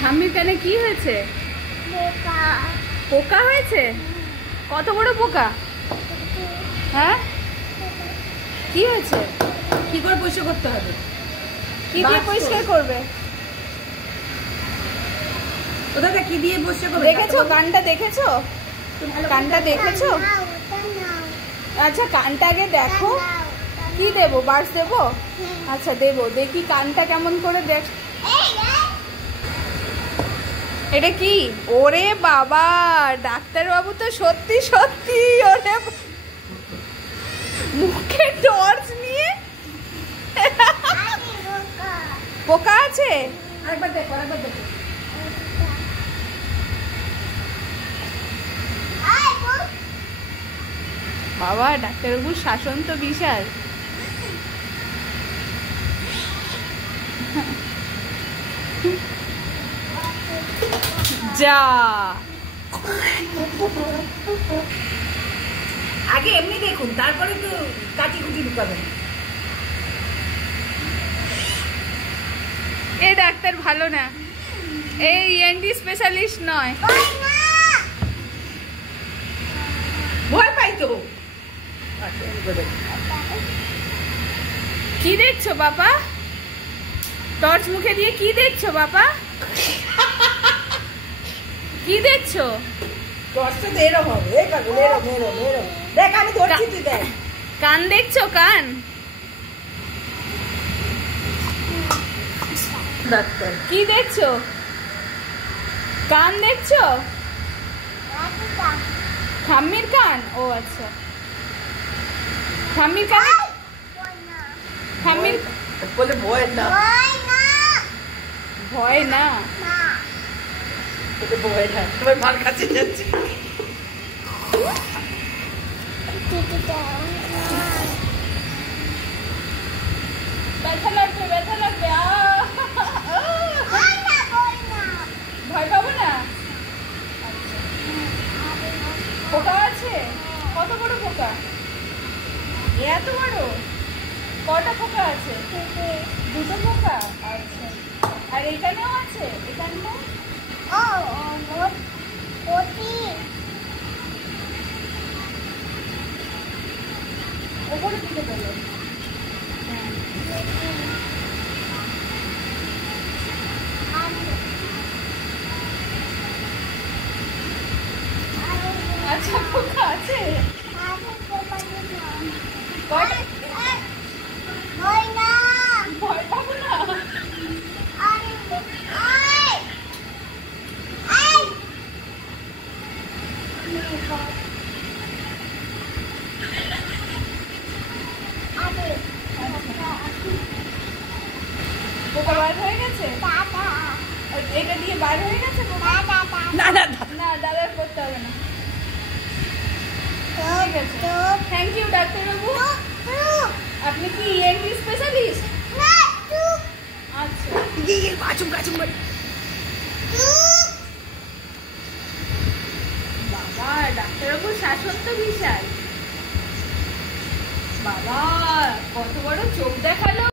ঠাম্মির কানে কি হয়েছে? পোকা হয়েছে? কত বড় পোকা? হ্যাঁ, কি হয়েছে? কি করে পরিষ্কার করতে হবে? কি দিয়ে পরিষ্কার করবে? ওটাকে কি দিয়ে পরিষ্কার করবে? দেখেছো কানটা? দেখেছো কানটা? দেখেছো? আচ্ছা কানটা আগে দেখো। কি দেবো? বার্স দেবো? আচ্ছা দেবো। দেখি কানটা কেমন করে দেখ। এটা কি? ওরে বাবা, ডাক্তারবাবু তো সত্যি সত্যি ওরে মুখে টর্চ নিয়ে পোকা আছে। আরেকবার দেখো, আরেকবার দেখো। বাবা, ডাক্তারবাবুর শাসন তো বিশাল। যা আগে এমনি দেখুন, তারপরে তো কাটি কুটি ঢুকাবেন। এই ডাক্তার ভালো না, এই ইএনটি স্পেশালিস্ট নয়। ভয় পাই তো। কি দেখছো বাবা? টর্চ মুখে দিয়ে কি দেখছো বাবা? কি দেখছো? টর্চটা তো এরকম হবে, এরকম এরকম এরকম এরকম। দেখ আমি ধরছি, তুই দেখ। কান দেখছো? কান ডাক্তার কি দেখছো? কান দেখছো? ঠাম্মির কান? ও আচ্ছা, ঠাম্মির কান। ঠাম্মির বলে ভয় না, ভয় না। বলে ভয় না, তোমার মার কাছে যাচ্ছি। ব্যথা লাগবে, ব্যথা লাগবে। ভয় পাবো না। পোকা আছে? কত বড় পোকা? এত বড়? কটা পোকা আছে? দুটো পোকা। আচ্ছা, আর এখানেও আছে? এখানেও ওপরে দিকে বলো। আচ্ছা, পোকা আছে? ভয় পাবো না। পোকা বার হয়ে গেছে? এটা দিয়ে বার হয়ে গেছে পোকা? না না না, দাদার করতে হবে না। ঠিক আছে, থ্যাংক ইউ ডাক্তারবাবু। আপনি কি ইএনটি স্পেশালিস্ট? আচ্ছা, বাঁচুম বাঁচুম। বাবা, ডাক্তারবাবুর শাসন তো বিশাল। বাবা, কত বড় চোখ দেখালো।